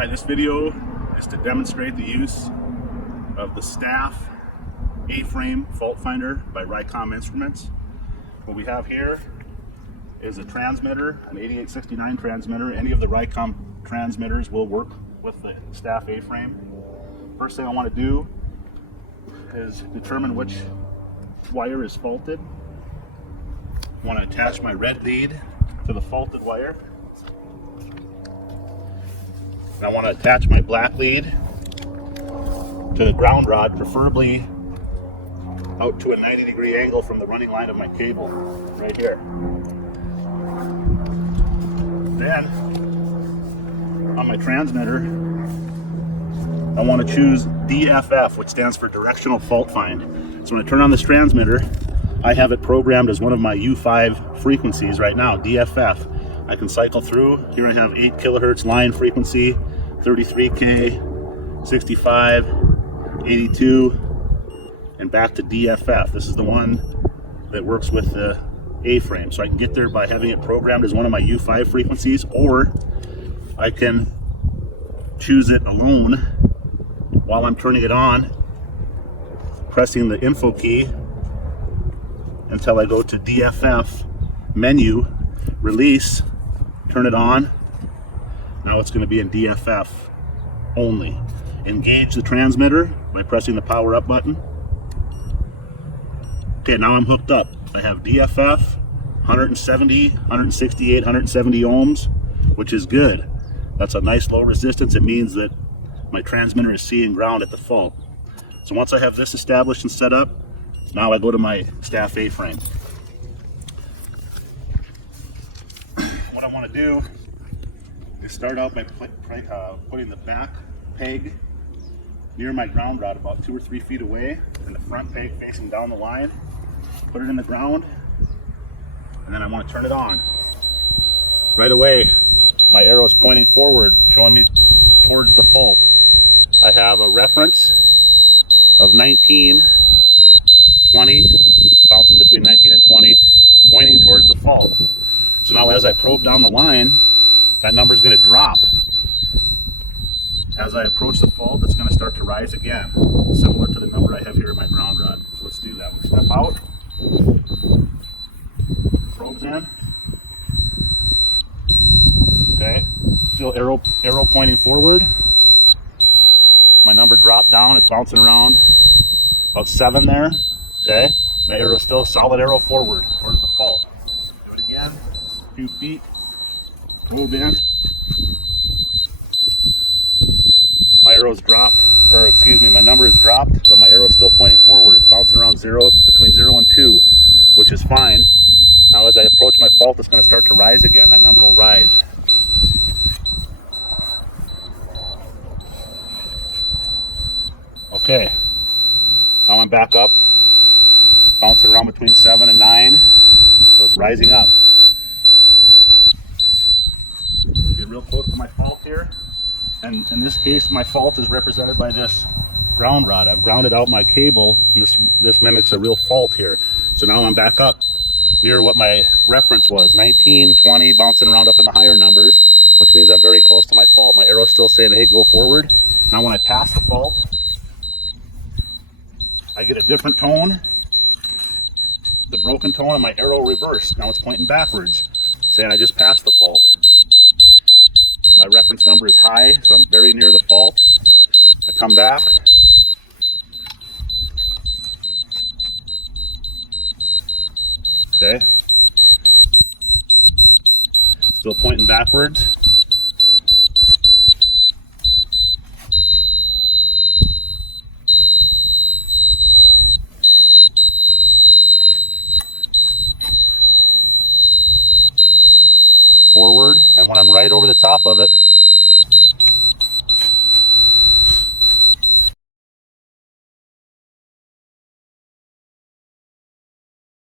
Alright, this video is to demonstrate the use of the staff A-frame fault finder by Rycom Instruments. What we have here is a transmitter, an 8869 transmitter. Any of the Rycom transmitters will work with the staff A-frame. First thing I want to do is determine which wire is faulted. I want to attach my red lead to the faulted wire. And I want to attach my black lead to the ground rod, preferably out to a 90-degree angle from the running line of my cable, right here. Then, on my transmitter, I want to choose DFF, which stands for Directional Fault Find. So when I turn on this transmitter, I have it programmed as one of my U5 frequencies right now, DFF. I can cycle through. Here I have 8 kilohertz line frequency, 33K, 65, 82, and back to DFF. This is the one that works with the A-frame. So I can get there by having it programmed as one of my U5 frequencies, or I can choose it alone while I'm turning it on, pressing the info key until I go to DFF menu, release, turn it on. Now it's going to be in DFF only. Engage the transmitter by pressing the power up button. Okay, now I'm hooked up. I have DFF, 170, 168, 170 ohms, which is good. That's a nice low resistance. It means that my transmitter is seeing ground at the fault. So once I have this established and set up, now I go to my staff A-frame. What I want to do is start out by putting the back peg near my ground rod, about 2 or 3 feet away, and the front peg facing down the line. Put it in the ground, and then I want to turn it on. Right away, my arrow is pointing forward, showing me towards the fault. I have a reference of 19, 20, bouncing between 19 and 20, pointing towards the fault. So now as I probe down the line, that number is going to drop. As I approach the fault, it's going to start to rise again, similar to the number I have here in my ground rod. So let's do that. We step out, probes in. Okay, still arrow pointing forward. My number dropped down, it's bouncing around about 7 there. Okay, my arrow is still solid arrow forward towards the fault. Do it again, a few feet, probe in. My arrow's dropped, or excuse me, my number is dropped, but my arrow's still pointing forward. It's bouncing around between 0 and 2, which is fine. Now as I approach my fault, it's going to start to rise again. That number will rise. Okay, now I'm back up, bouncing around between 7 and 9, so it's rising up. Get real close to my fault here, and in this case my fault is represented by this ground rod. I've grounded out my cable, and this mimics a real fault here. So now I'm back up near what my reference was, 19, 20, bouncing around up in the higher numbers, which means I'm very close to my fault. My arrow's still saying, hey, go forward. Now when I pass the fault, I get a different tone, the broken tone, and my arrow reversed. Now it's pointing backwards, saying I just passed the fault. My reference number is high, so I'm very near the fault. I come back. Okay. Still pointing backwards. Forward, and when I'm right over the top of it,